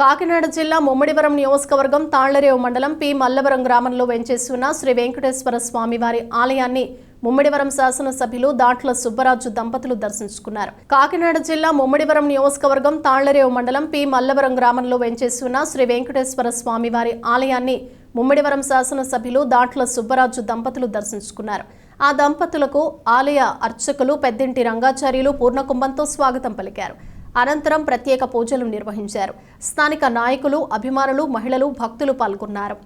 కాకినాడ జిల్లా ముమ్మడివరం నియోజకవర్గం తాళ్లరేవు మండలం పి మల్లవరం గ్రామంలో వెంచేస్తున్న శ్రీ వెంకటేశ్వర స్వామివారి ఆలయాన్ని ముమ్మడివరం శాసనసభ్యులు దాట్ల సుబ్బరాజు దంపతులు దర్శించుకున్నారు. కాకినాడ జిల్లా ముమ్మడివరం నియోజకవర్గం తాళ్లరేవు మండలం పి మల్లవరం గ్రామంలో వెంచేస్తున్న శ్రీ వెంకటేశ్వర స్వామివారి ఆలయాన్ని ముమ్మడివరం శాసనసభ్యులు దాట్ల సుబ్బరాజు దంపతులు దర్శించుకున్నారు. ఆ దంపతులకు ఆలయ అర్చకులు పెద్దింటి రంగాచార్యులు పూర్ణకుంభంతో స్వాగతం పలికారు. అనంతరం ప్రత్యేక పూజలు నిర్వహించారు. స్థానిక నాయకులు, అభిమానులు, మహిళలు, భక్తులు పాల్గొన్నారు.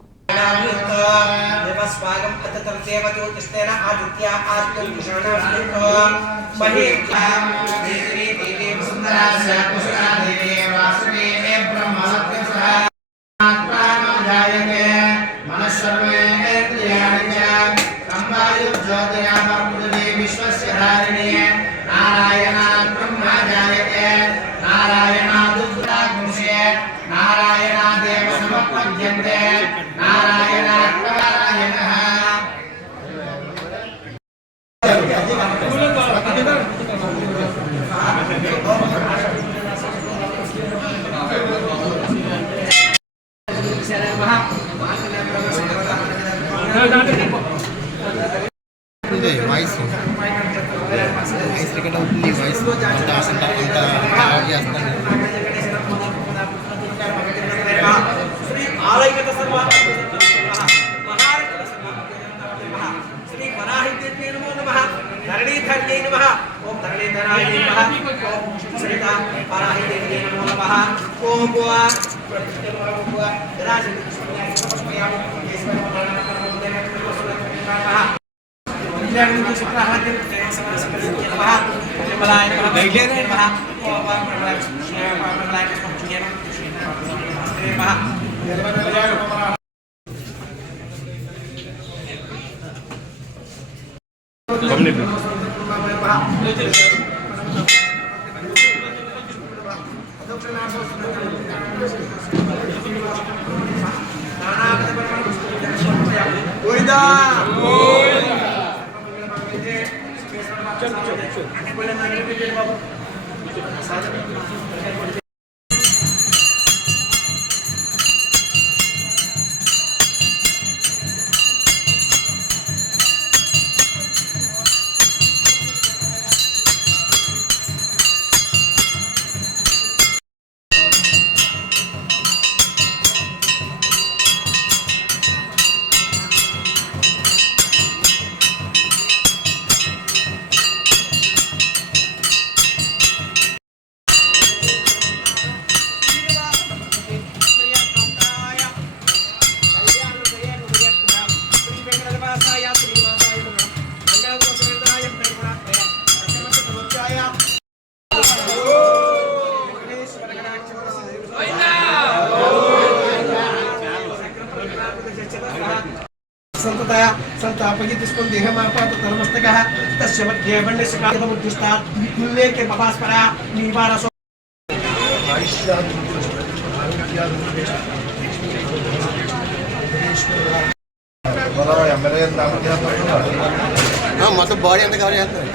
మొత్తం బాడీ ఎంత కవర్ చేస్తారు.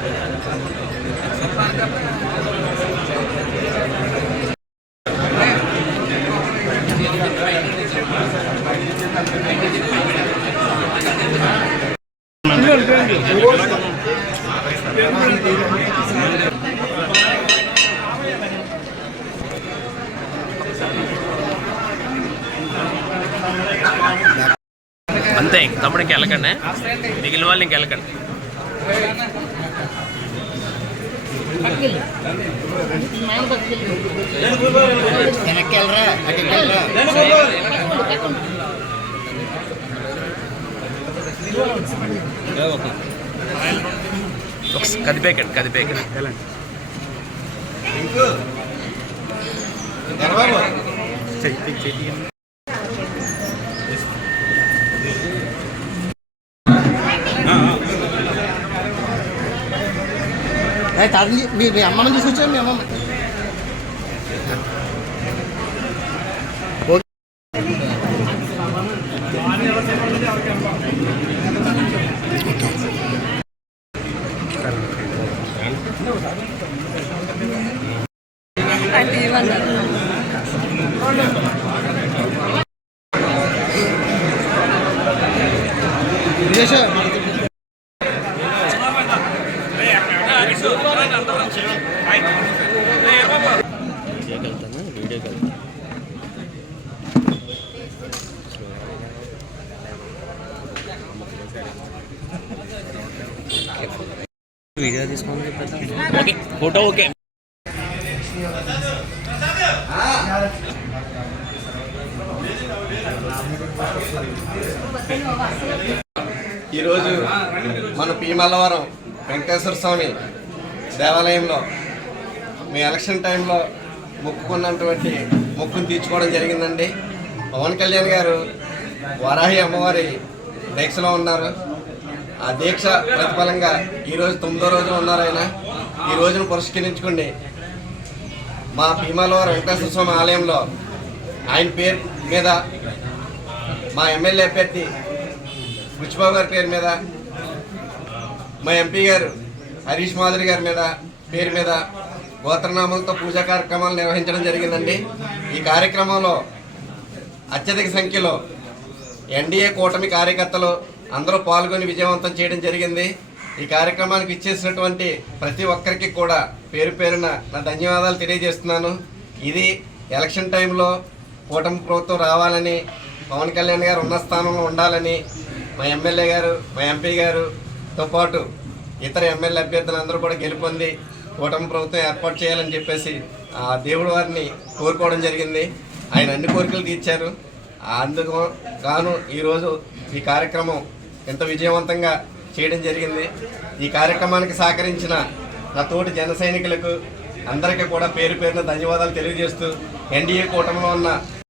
అంతే తమ్ముడికి వెళ్ళకండి, మిగిలిన వాళ్ళు ఇంకెళ్ళకండి. కదిపేకండి కదిపేకండి. మీ అమ్మని తీసుకొచ్చారు. మీ అమ్మమ్మ అంటే ఓకే ఫోటో ఓకే. ఈరోజు మన పి మల్లవరం వెంకటేశ్వర స్వామి దేవాలయంలో మీ ఎలక్షన్ టైంలో మొక్కుకున్నటువంటి మొక్కును తీర్చుకోవడం జరిగిందండి. పవన్ కళ్యాణ్ గారు వరాహి అమ్మవారి దీక్షలో ఉన్నారు. ఆ దీక్ష ప్రతిఫలంగా ఈరోజు 9వ రోజు ఉన్నారు ఆయన. ఈ రోజును పురస్కరించుకోండి మా పి మల్లవరం వెంకటేశ్వర స్వామి ఆలయంలో ఆయన పేరు మీద మా ఎమ్మెల్యే అభ్యర్థి బుచ్చిబాబు గారి పేరు మీద, మా ఎంపీ గారు హరీష్ మాధురి గారి పేరు మీద గోత్రనామాలతో పూజా కార్యక్రమాలు నిర్వహించడం జరిగిందండి. ఈ కార్యక్రమంలో అత్యధిక సంఖ్యలో ఎన్డీఏ కూటమి కార్యకర్తలు అందరూ పాల్గొని విజయవంతం చేయడం జరిగింది. ఈ కార్యక్రమానికి ఇచ్చేసినటువంటి ప్రతి ఒక్కరికి కూడా పేరు పేరున నా ధన్యవాదాలు తెలియజేస్తున్నాను. ఇది ఎలక్షన్ టైంలో కూటమి ప్రభుత్వం రావాలని, పవన్ కళ్యాణ్ గారు ఉన్న స్థానంలో ఉండాలని మా ఎమ్మెల్యే గారు, మా ఎంపీ గారుతో పాటు ఇతర ఎమ్మెల్యే అభ్యర్థులందరూ కూడా గెలుపొంది కూటమి ప్రభుత్వం ఏర్పాటు చేయాలని చెప్పేసి ఆ దేవుడు వారిని కోరుకోవడం జరిగింది. ఆయన అన్ని కోరికలు తీర్చారు. అందుకు గాను ఈరోజు ఈ కార్యక్రమం ఎంత విజయవంతంగా చేయడం జరిగింది. ఈ కార్యక్రమానికి సహకరించిన నా తోటి జన సైనికులకు అందరికీ కూడా పేరు పేరున ధన్యవాదాలు తెలియజేస్తూ ఎన్డీఏ కూటమిలో ఉన్న